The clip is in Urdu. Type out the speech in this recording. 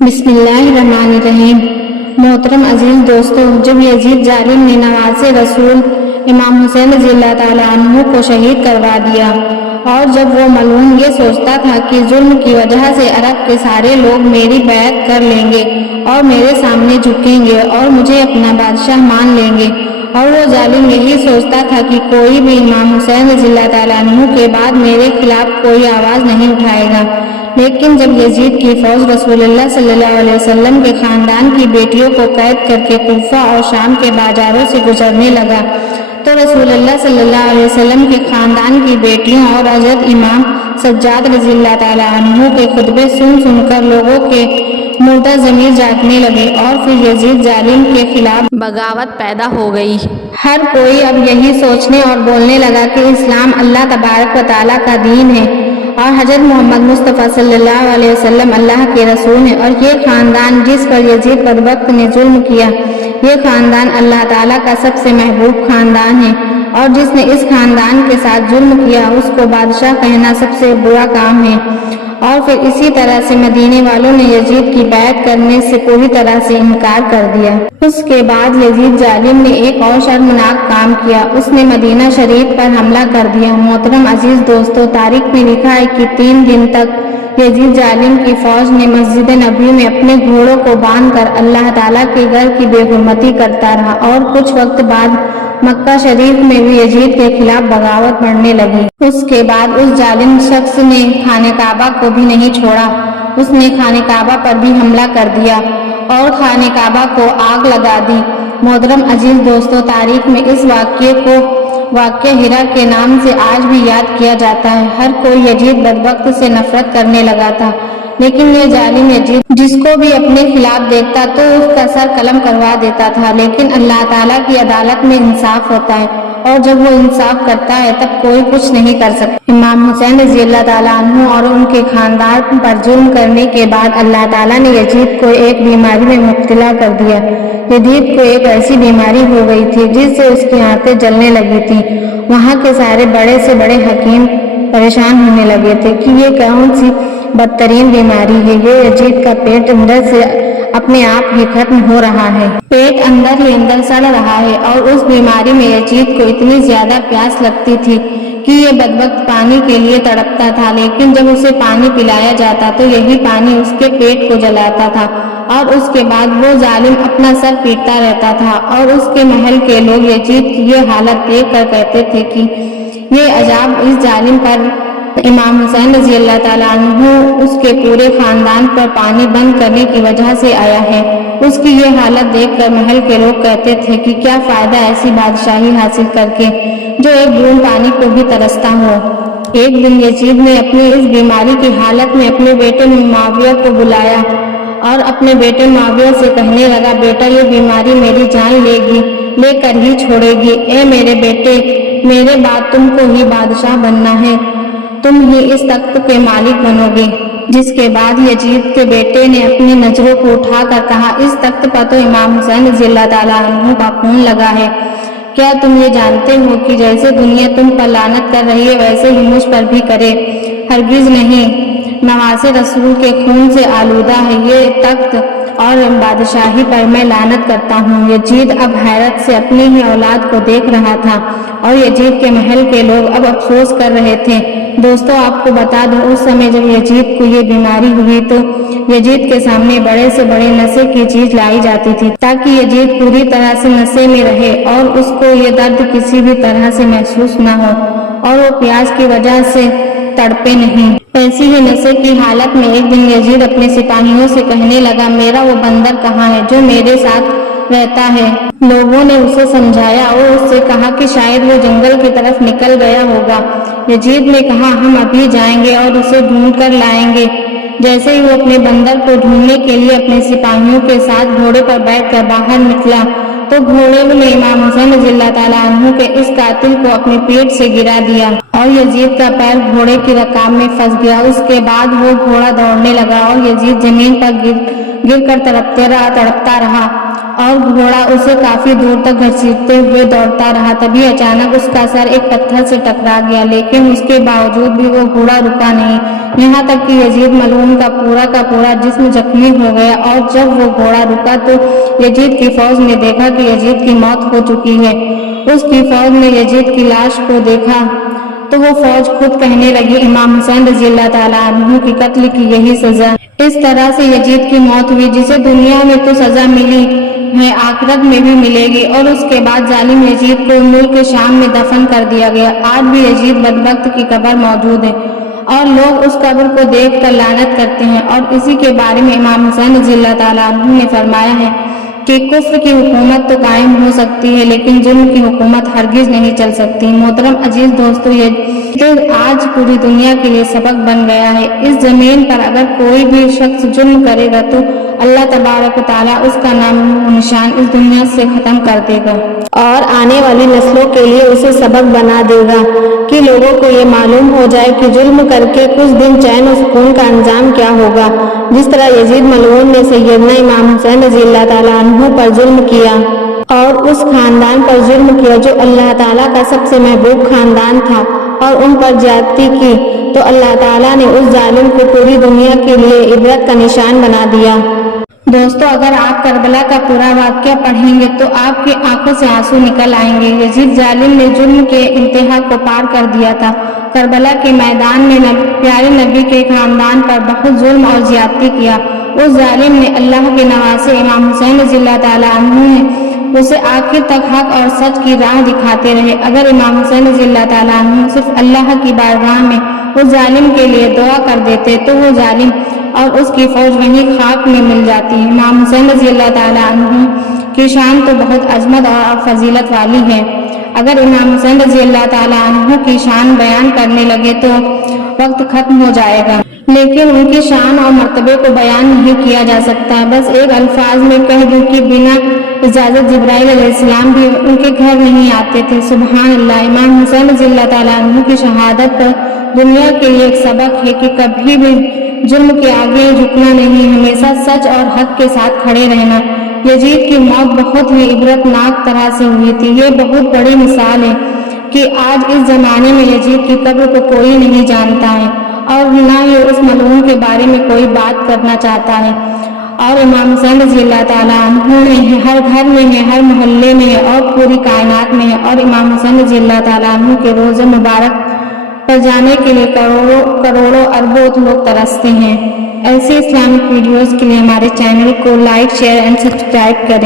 بسم اللہ الرحمن الرحیم۔ محترم عزیز دوستو، جب یزید ظالم نے نواز رسول امام حسین رضی اللہ تعالیٰ عنہ کو شہید کروا دیا اور جب وہ ملعون یہ سوچتا تھا کہ ظلم کی وجہ سے عرب کے سارے لوگ میری بیعت کر لیں گے اور میرے سامنے جھکیں گے اور مجھے اپنا بادشاہ مان لیں گے، اور وہ ظالم یہی سوچتا تھا کہ کوئی بھی امام حسین رضی اللہ تعالیٰ عنہ کے بعد میرے خلاف کوئی آواز نہیں اٹھائے گا، لیکن جب یزید کی فوج رسول اللہ صلی اللہ علیہ وسلم کے خاندان کی بیٹیوں کو قید کر کے کوفہ اور شام کے بازاروں سے گزرنے لگا تو رسول اللہ صلی اللہ علیہ وسلم کے خاندان کی بیٹیوں اور حضرت امام سجاد رضی اللہ تعالیٰ عنہ کے خطبے سن کر لوگوں کے مردہ ضمیر جاگنے لگے اور پھر یزید ظالم کے خلاف بغاوت پیدا ہو گئی۔ ہر کوئی اب یہی سوچنے اور بولنے لگا کہ اسلام اللہ تبارک و تعالیٰ کا دین ہے اور حضرت محمد مصطفیٰ صلی اللہ علیہ وسلم اللہ کے رسول ہیں، اور یہ خاندان جس پر یزید بدبخت نے ظلم کیا، یہ خاندان اللہ تعالیٰ کا سب سے محبوب خاندان ہے، اور جس نے اس خاندان کے ساتھ ظلم کیا اس کو بادشاہ کہنا سب سے برا کام ہے۔ اور پھر اسی طرح سے مدینے والوں نے یزید کی بیعت کرنے سے پوری طرح سے انکار کر دیا۔ اس کے بعد یزید ظالم نے ایک اور شرمناک کام کیا، اس نے مدینہ شریف پر حملہ کر دیا۔ محترم عزیز دوستو، تاریخ میں لکھا ہے کہ 3 دن تک یزید ظالم کی فوج نے مسجد نبوی میں اپنے گھوڑوں کو باندھ کر اللہ تعالیٰ کے گھر کی بے حرمتی کرتا رہا، اور کچھ وقت بعد مکہ شریف میں بھی یزید کے خلاف بغاوت بڑھنے لگی۔ اس کے بعد اس ظالم شخص نے خانہ کعبہ کو بھی نہیں چھوڑا، اس نے خانہ کعبہ پر بھی حملہ کر دیا اور خانہ کعبہ کو آگ لگا دی۔ محترم عزیز دوستو، تاریخ میں اس واقعے کو واقعہ ہیرا کے نام سے آج بھی یاد کیا جاتا ہے۔ ہر کوئی یزید بدبخت سے نفرت کرنے لگا تھا، لیکن یہ ظالم یزید جس کو بھی اپنے خلاف دیکھتا تو اس کا سر قلم کروا دیتا تھا، لیکن اللہ تعالیٰ کی عدالت میں انصاف ہوتا ہے، اور جب وہ انصاف کرتا ہے تب کوئی کچھ نہیں کر سکتا۔ امام حسین رضی اللہ تعالیٰ عنہ اور ان کے خاندان پر ظلم کرنے کے بعد اللہ تعالیٰ نے یزید کو ایک بیماری میں مبتلا کر دیا۔ یزید کو ایک ایسی بیماری ہو گئی تھی جس سے اس کی آنکھیں جلنے لگی تھی۔ وہاں کے سارے بڑے سے بڑے حکیم پریشان ہونے لگے تھے کہ یہ کون سی بدترین بیماری ہے، یہ یزید کا پیٹ اندر سے اپنے آپ ہی ختم ہو رہا ہے، پیٹ اندر ہی اندر سڑ رہا ہے، اور اس بیماری میں یزید کو اتنی زیادہ پیاس لگتی تھی کہ یہ بدبخت پانی کے لیے تڑپتا تھا، لیکن جب اسے پانی پلایا جاتا تو یہی پانی اس کے پیٹ کو جلاتا تھا، اور اس کے بعد وہ ظالم اپنا سر پیٹتا رہتا تھا، اور اس کے محل کے لوگ یزید کی یہ حالت دیکھ کر کہتے تھے کہ یہ عذاب اس ظالم پر امام حسین رضی اللہ تعالیٰ عنہ اس کے پورے خاندان پر پانی بند کرنے کی وجہ سے آیا ہے۔ اس کی یہ حالت دیکھ کر محل کے لوگ کہتے تھے کہ کیا فائدہ ایسی بادشاہی حاصل کر کے جو ایک بوند پانی کو بھی ترستا ہو۔ ایک دن یزید نے اپنی اس بیماری کی حالت میں اپنے بیٹے معاویہ کو بلایا اور اپنے بیٹے معاویہ سے کہنے لگا، بیٹا یہ بیماری میری جان لے کر ہی چھوڑے گی، اے میرے بیٹے، میرے بعد تم کو ہی بادشاہ بننا ہے، تم ہی اس تخت کے مالک بنو گے۔ جس کے بعد یزید کے بیٹے نے اپنی نظروں کو اٹھا کر کہا، اس تخت پر تو امام حسین رضی اللہ تعالیٰ عنہ کا خون لگا ہے، کیا تم یہ جانتے ہو کہ جیسے دنیا تم پر لعنت کر رہی ہے ویسے ہی مجھ پر بھی کرے؟ ہرگز نہیں، نواز رسول کے خون سے آلودہ ہے یہ تخت اور بادشاہی پر میں لعنت کرتا ہوں۔ یزید اب حیرت سے اپنی ہی اولاد کو دیکھ رہا تھا، اور یزید کے محل کے لوگ اب افسوس کر رہے تھے۔ دوستو، آپ کو بتا دوں، اس سمے جب یزید کو یہ بیماری ہوئی تو یزید کے سامنے بڑے سے بڑے نشے کی چیز لائی جاتی تھی تاکہ یزید پوری طرح سے نشے میں رہے اور اس کو یہ درد کسی بھی طرح سے محسوس نہ ہو، اور وہ پیاس کی وجہ سے تڑپے نہیں۔ ایسی ہی نشے کی حالت میں ایک دن یزید اپنے سپاہیوں سے کہنے لگا، میرا وہ بندر کہاں ہے جو میرے ساتھ رہتا ہے؟ لوگوں نے اسے سمجھایا اور اس سے کہا کہ شاید وہ جنگل کی طرف نکل گیا ہوگا۔ یزید نے کہا، ہم ابھی جائیں گے اور اسے ڈھونڈ کر لائیں گے۔ جیسے ہی وہ اپنے بندر کو ڈھونڈنے کے لیے اپنے سپاہیوں کے ساتھ گھوڑے پر بیٹھ کر باہر نکلا تو گھوڑے نے امام حسین رضی اللہ تعالیٰ عنہ کے اس قاتل کو اپنی پیٹھ سے گرا دیا اور یزید کا پیر گھوڑے کی رکاب میں پھنس گیا۔ اس کے بعد وہ گھوڑا دوڑنے لگا اور یزید زمین پر گر کر تڑپتا رہا۔ اور گھوڑا اسے کافی دور تک گھسیٹتے ہوئے دوڑتا رہا۔ تبھی اچانک اس کا سر ایک پتھر سے ٹکرا گیا، لیکن اس کے باوجود بھی وہ گھوڑا رکا نہیں، یہاں تک کہ یزید ملعون کا پورا جسم زخمی ہو گیا۔ اور جب وہ گھوڑا رکا تو یزید کی فوج نے دیکھا کہ یزید کی موت ہو چکی ہے۔ اس کی فوج نے یزید کی لاش کو دیکھا تو وہ فوج خود کہنے لگی امام حسین رضی اللہ تعالیٰ عنہ کی قتل کی یہی سزا۔ اس طرح سے یزید کی موت ہوئی، جسے دنیا میں تو سزا ملی ہے، آخرت میں بھی ملے گی۔ اور اس کے بعد ظالم یزید کو ملک شام میں دفن کر دیا گیا۔ آج بھی یزید بدبخت کی قبر موجود ہے اور لوگ اس قبر کو دیکھ کر لعنت کرتے ہیں۔ اور اسی کے بارے میں امام حسین رضی اللہ تعالیٰ عنہ نے فرمایا ہے کہ کفر کی حکومت تو قائم ہو سکتی ہے، لیکن ظلم کی حکومت ہرگز نہیں چل سکتی۔ محترم عزیز دوستو، یہ آج پوری دنیا کے لیے سبق بن گیا ہے۔ اس زمین پر اگر کوئی بھی شخص ظلم کرے گا تو اللہ تبارک و تعالیٰ اس کا نام و نشان اس دنیا سے ختم کر دے گا اور آنے والی نسلوں کے لیے اسے سبق بنا دے گا کہ لوگوں کو یہ معلوم ہو جائے کہ ظلم کر کے کچھ دن چین و سکون کا انجام کیا ہوگا۔ جس طرح یزید ملعون نے سیدنا امام حسین رضی اللہ تعالیٰ عنہ پر ظلم کیا اور اس خاندان پر ظلم کیا جو اللہ تعالیٰ کا سب سے محبوب خاندان تھا، اور ان پر زیادتی کی، تو اللہ تعالیٰ نے اس ظالم کو پوری دنیا کے لیے عبرت کا نشان بنا دیا۔ دوستو، اگر آپ کربلا کا پورا واقعہ پڑھیں گے تو آپ کی آنکھوں سے آنسو نکل آئیں گے۔ یزید ظالم نے ظلم کے انتہا کو پار کر دیا تھا۔ کربلا کے میدان میں پیارے نبی کے خاندان پر بہت ظلم اور زیادتی کیا۔ اس ظالم نے اللہ کے نواسے امام حسین رضی اللہ تعالیٰ عنہ نے اسے آخر تک حق اور سچ کی راہ دکھاتے رہے۔ اگر امام حسین رضی اللہ تعالیٰ عنہ صرف اللہ کی بارگاہ میں اس ظالم کے لیے دعا کر دیتے تو وہ ظالم اور اس کی فوج وہیں خاک میں مل جاتی۔ امام حسین رضی اللہ تعالیٰ عنہ کی شان تو بہت عظمت اور فضیلت والی ہے۔ اگر امام حسین رضی اللہ تعالیٰ عنہ کی شان بیان کرنے لگے تو وقت ختم ہو جائے گا، لیکن ان کی شان اور مرتبے کو بیان نہیں کیا جا سکتا۔ بس ایک الفاظ میں کہہ دوں کہ بنا اجازت جبرائیل علیہ السلام بھی ان کے گھر نہیں آتے تھے۔ سبحان اللہ۔ امام حسین رضی اللہ تعالیٰ عنہ کی شہادت پر دنیا کے لیے ایک سبق ہے کہ کبھی بھی ظلم کے آگے جھکنا نہیں، ہمیشہ سچ اور حق کے ساتھ کھڑے رہنا۔ یزید کی موت بہت ہی عبرتناک طرح سے ہوئی تھی۔ یہ بہت بڑی مثال ہے کہ آج اس زمانے میں یزید کی قبر کو کوئی نہیں جانتا ہے اور نہ ہی اس ملعون کے بارے میں کوئی بات کرنا چاہتا ہے۔ اور امام حسین رضی اللہ تعالیٰ عنہ میں ہر گھر میں ہے، ہر محلے میں ہے اور پوری کائنات میں ہے۔ اور امام حسین رضی اللہ تعالیٰ عنہ کے روضہ مبارک پر جانے کے لیے کروڑوں اربوں لوگ ترستے ہیں۔ ایسی اسلامک ویڈیوز کے لیے ہمارے چینل کو لائک، شیئر اینڈ سبسکرائب کریں۔